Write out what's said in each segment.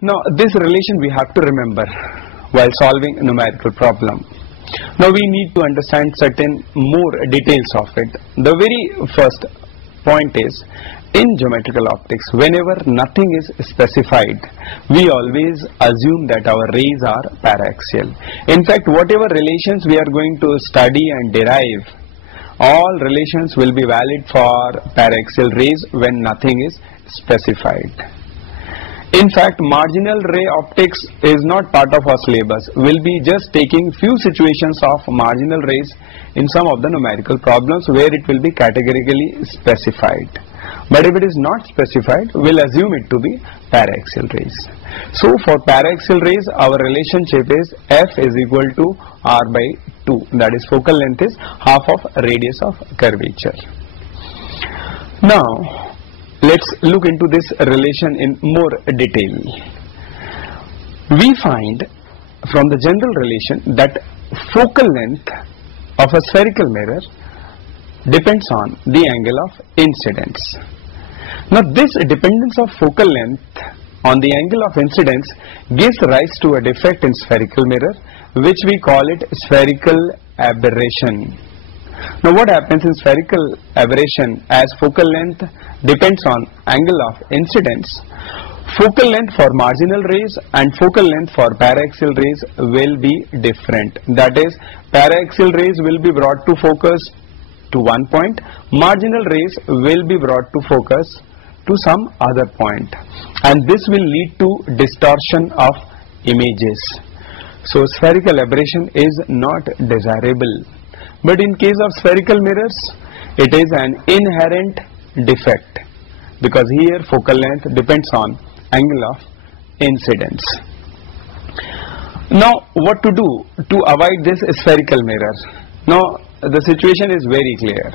Now this relation we have to remember while solving a numerical problem. Now we need to understand certain more details of it. The very first point is, in geometrical optics, whenever nothing is specified, we always assume that our rays are paraxial. In fact, whatever relations we are going to study and derive, all relations will be valid for paraxial rays when nothing is specified. In fact, marginal ray optics is not part of our syllabus. We'll be just taking few situations of marginal rays in some of the numerical problems where it will be categorically specified. But if it is not specified, we'll assume it to be paraxial rays. So for paraxial rays, our relationship is F is equal to R by 2. That is, focal length is half of radius of curvature. Now, let's look into this relation in more detail. We find from the general relation that focal length of a spherical mirror depends on the angle of incidence. Now this dependence of focal length on the angle of incidence gives rise to a defect in spherical mirror, which we call it spherical aberration. Now what happens in spherical aberration, as focal length depends on angle of incidence, focal length for marginal rays and focal length for paraxial rays will be different. That is, paraxial rays will be brought to focus to one point, marginal rays will be brought to focus to some other point, and this will lead to distortion of images. So spherical aberration is not desirable. But in case of spherical mirrors, it is an inherent defect, because here focal length depends on angle of incidence. Now what to do to avoid this spherical mirror? Now the situation is very clear.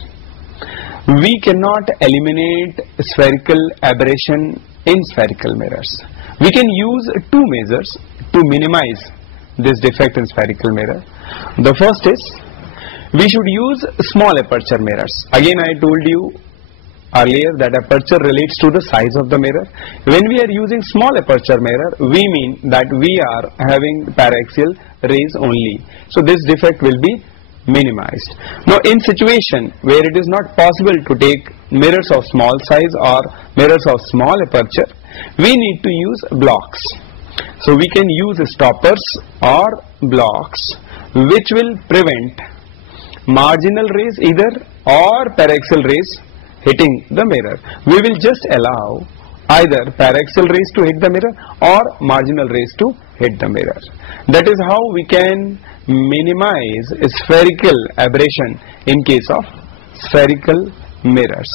We cannot eliminate spherical aberration in spherical mirrors. We can use two measures to minimize this defect in spherical mirror. The first is, we should use small aperture mirrors. Again, I told you earlier that aperture relates to the size of the mirror. When we are using small aperture mirror, we mean that we are having paraxial rays only. So this defect will be minimized. Now in situation where it is not possible to take mirrors of small size or mirrors of small aperture, we need to use blocks. So we can use stoppers or blocks which will prevent marginal rays either or paraxial rays hitting the mirror. We will just allow either paraxial rays to hit the mirror or marginal rays to hit the mirror. That is how we can minimize spherical aberration in case of spherical mirrors.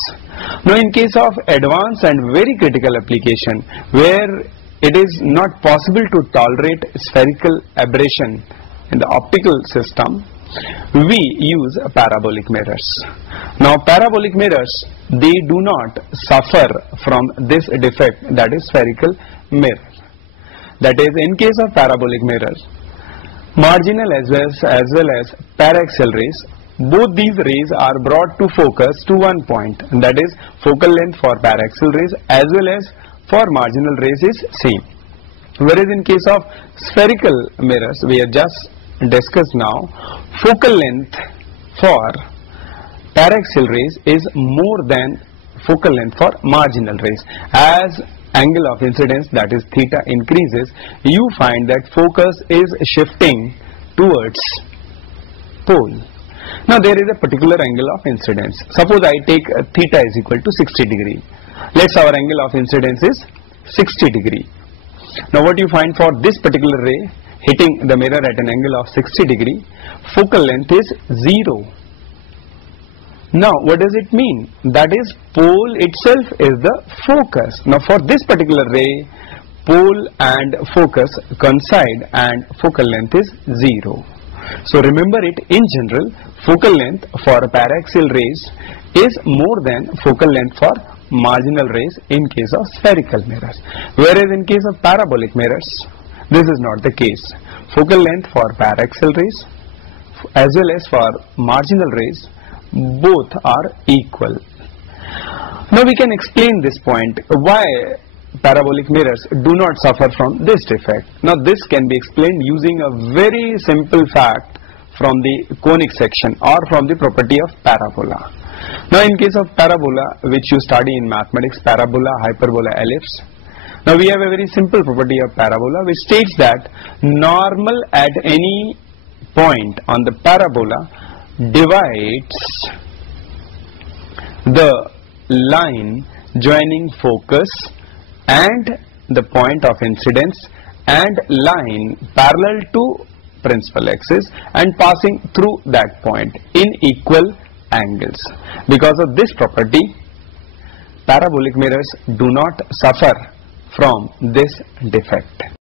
Now in case of advanced and very critical application where it is not possible to tolerate spherical aberration in the optical system, we use parabolic mirrors. Now parabolic mirrors, they do not suffer from this defect, that is spherical mirror. That is, in case of parabolic mirrors, marginal as well as paraxial rays, both these rays are brought to focus to one point, that is, focal length for paraxial rays as well as for marginal rays is same. Whereas in case of spherical mirrors, we have just discussed now, focal length for paraxial rays is more than focal length for marginal rays. As angle of incidence, that is theta, increases, you find that focus is shifting towards pole. Now there is a particular angle of incidence. Suppose I take theta is equal to 60 degree. Let's our angle of incidence is 60 degree. Now what you find for this particular ray hitting the mirror at an angle of 60 degree, focal length is 0. Now what does it mean? That is, pole itself is the focus. Now for this particular ray, pole and focus coincide and focal length is 0. So remember it, in general, focal length for paraxial rays is more than focal length for marginal rays in case of spherical mirrors. Whereas in case of parabolic mirrors, this is not the case. Focal length for paraxial rays as well as for marginal rays, both are equal. Now we can explain this point, why parabolic mirrors do not suffer from this defect. Now this can be explained using a very simple fact from the conic section or from the property of parabola. Now in case of parabola, which you study in mathematics, parabola, hyperbola, ellipse. Now we have a very simple property of parabola which states that normal at any point on the parabola divides the line joining focus and the point of incidence and line parallel to principal axis and passing through that point in equal angles. Because of this property, parabolic mirrors do not suffer from this defect.